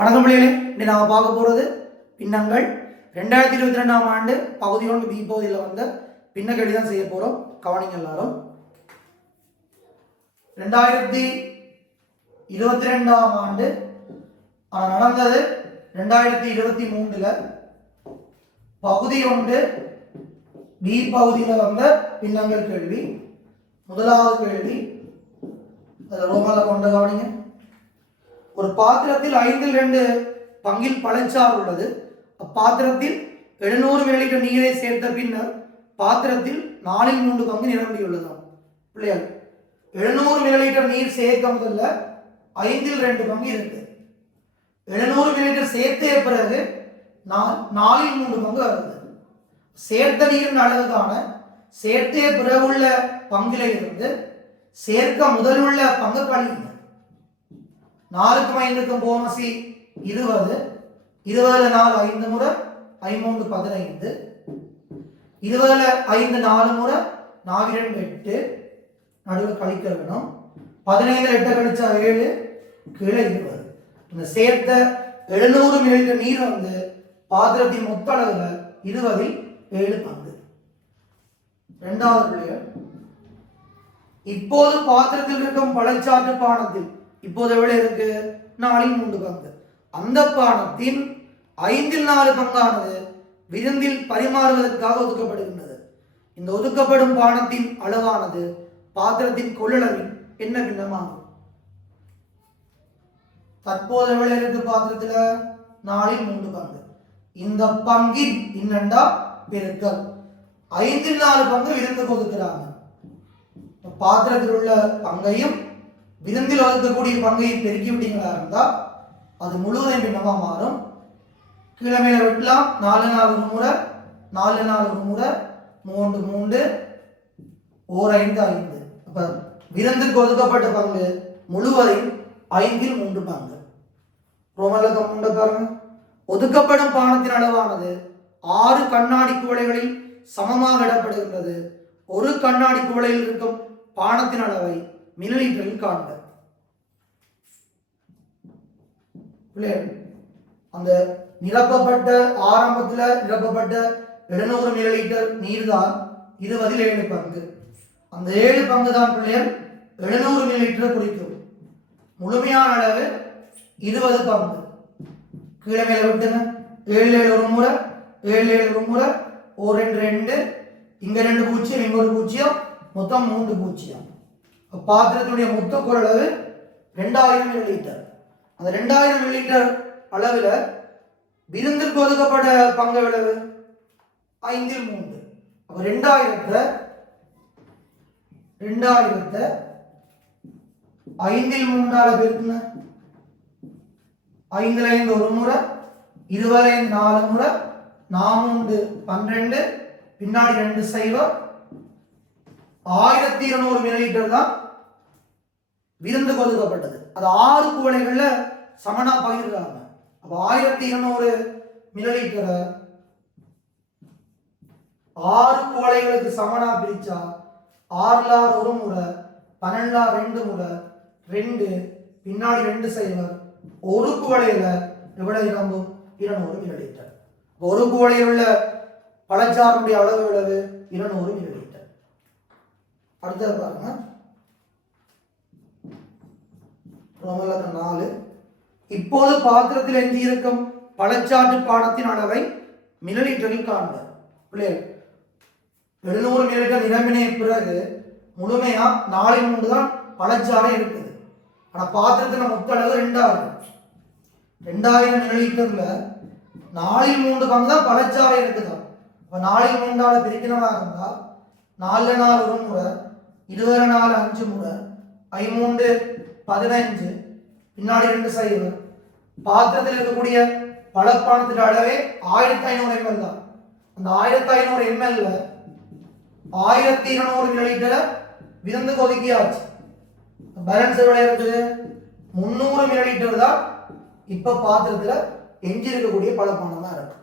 வணக்கம் பிள்ளைகளே, இன்று நாம் பார்க்க போகிறது பின்னங்கள் 2022ஆம் ஆண்டு பகுதி 1 பி பகுதியில் வந்த பின்னக்கடி தான் செய்ய போகிறோம். கவனிங்க எல்லாரும். 2022ஆம் ஆண்டு நடந்தது 2023 பகுதி 1 பி பகுதியில் வந்த பின்னங்கள் கேள்வி. முதலாவது கேள்வி அதில் ரோமால கொண்ட கவனிங்க. ஒரு பாத்திரத்தில் 5/2 பங்கில் பழச்சாறு உள்ளது. அப்பாத்திரத்தில் 700 மில்லிலிட்டர் நீரை சேர்த்த பின்னர் பாத்திரத்தில் 4/3 பங்கு நிரம்பியுள்ளதாம். பிள்ளைகள், 700 மில்லிலிட்டர் நீர் சேர்க்க முதல்ல 5/2 பங்கு இருக்கு. 700 மில்லிலிட்டர் சேர்த்த பிறகு 4/3 பங்கு வருது. சேர்த்த நீரின் அளவுக்கான சேர்த்த பிறகு உள்ள பங்கில இருந்து சேர்க்க முதல் உள்ள பங்கு கழியுங்க. 4க்கும் 5க்கும் போமசி 20. 20 4 5 முறை 5 3 15. 20 5 4 முறை 4 2 8. நடுவில் கழிக்க வேணும். 15 8 கழிச்சா 7, கீழே 20. இந்த சேர்த்த 700 மில்லிலிட்டர் நீர் வந்து பாத்திரத்தின் மொத்த அளவுல 20ல் 7 பங்கு. இரண்டாவது பிள்ளைகள், இப்போது பாத்திரத்தில் இருக்கும் பழச்சாற்று பானத்தில் இப்போது எவ்வளவு இருக்கு? 4/3 பங்கு. அந்த பானத்தின் 5/4 பங்கானது விருந்தில் பரிமாறுவதற்காக ஒதுக்கப்படுகின்றது. இந்த ஒதுக்கப்படும் பானத்தின் அளவானது பாத்திரத்தின் கொள்ளளவின் என்ன பின்னமாகும்? தற்போது எவ்வளவு இருக்கு? பாத்திரத்துல 4/3 பங்கு. இந்த பங்கின் இன்னண்டா பெருக்கல் 5/4 பங்கு விருந்துக்கு ஒதுக்குறாங்க. பாத்திரத்தில் உள்ள பங்கையும் விருந்தில் ஒதுக்கக்கூடிய பங்கையும் பெருக்கி விட்டீங்களா இருந்தா அது முழுவதும் பின்னமா மாறும். கீழே மேல வெட்டலாம். 4 4 ஒரு முறை, 4 4 ஒரு முறை, 3 3, 1 5 5. அப்ப விருந்துக்கு ஒதுக்கப்பட்ட பங்கு முழுவதையும் 5/3 பங்கு. ரோமல்ல கம்முண்ட பாருங்க. ஒதுக்கப்படும் பானத்தின் அளவானது 6 கண்ணாடி குவளைகளில் சமமாக இடப்படுகின்றது. ஒரு கண்ணாடி குவளையில் இருக்கும் பானத்தின் அளவை மில்லிலிட்டரில் காண்க. அந்த நிரப்பப்பட்ட ஆரம்பத்தில் நிரப்பப்பட்ட 700 மில்லிலிட்டர் நீர் தான் 20ல் 7 பங்கு. அந்த 7 பங்கு தான் பிள்ளைகள் 700 மில்லிலிட்டர் குறிக்கும். முழுமையான அளவு 20 பங்கு. கீழே மேல விட்டுங்க. 7 7 ஒரு முறை, 7 7 ஒரு முறை, 1 2 2, இங்க 2 பூஜ்ஜியம், இங்க ஒரு பூஜ்ஜியம், மொத்தம் 3 பூஜ்ஜியம். பாத்திரத்துடைய மொத்த கொள்ளளவு 2000 மில்லிலிட்டர். அந்த 2000 மில்லிலிட்டர் அளவில் விருந்திற்கு ஒதுக்கப்பட்ட பங்கு எவ்வளவு? 5/3. அப்ப 2000 5/3 பெருக்குங்க. 5 5 ஒரு முறை, 20 4 முறை, 4 12, பின்னாடி 2 0, 1200 மில்லிலிட்டர் தான் விருந்துக்கு ஒதுக்கப்பட்டது. அது 6 குவளைகள்ல சமனா பகிர்றாங்க. அப்ப 1200 மில்லிலிட்டரை 6 குவளைகளுக்கு சமனா பிரிச்சா 6 ஒரு முறை, 12 2 முறை, 2, பின்னாடி 2 0, ஒரு குவளையில எவ்வளவு நிரம்பும்? 200 மில்லிலிட்டர். ஒரு குவளையில் உள்ள பழச்சாறுடைய அளவு எவ்வளவு? 200 மில்லிலிட்டர். அடுத்தது பாருங்க. ரோமல்ல 4. இப்போது பாத்திரத்தில் எஞ்சி இருக்கும் பழச்சாற்று பானத்தின் அளவை மில்லிலிட்டரில் காண்க. பிள்ளைகள், 700 மில்லிலிட்டர் நிரம்பின பிறகு முழுமையா 4/3 தான் பழச்சாறு இருக்குது. ஆனா பாத்திரத்தின் மொத்த அளவு 2000 மில்லிலிட்டர்ல 4/3 பங்கு தான் பழச்சாறு இருக்குது. அப்ப 4/3 பிரிக்கணமா இருந்தா 4 4 ஒரு முறை, 20 4 5 முறை, 5 15, பின்னாடி 2 0. பாத்திரத்தில் இருக்கக்கூடிய பழப்பானத்தின் அளவே 1500 ml தான். அந்த 1500 ml 1200 மில்லிலிட்டரை விருந்துக்கு ஒதுக்கியாச்சு. பேலன்ஸ் எவ்வளவு இருக்குது? 300 மில்லிலிட்டர் தான் இப்ப பாத்திரத்துல எஞ்சி இருக்கக்கூடிய பழப்பானம் தான் இருக்கு.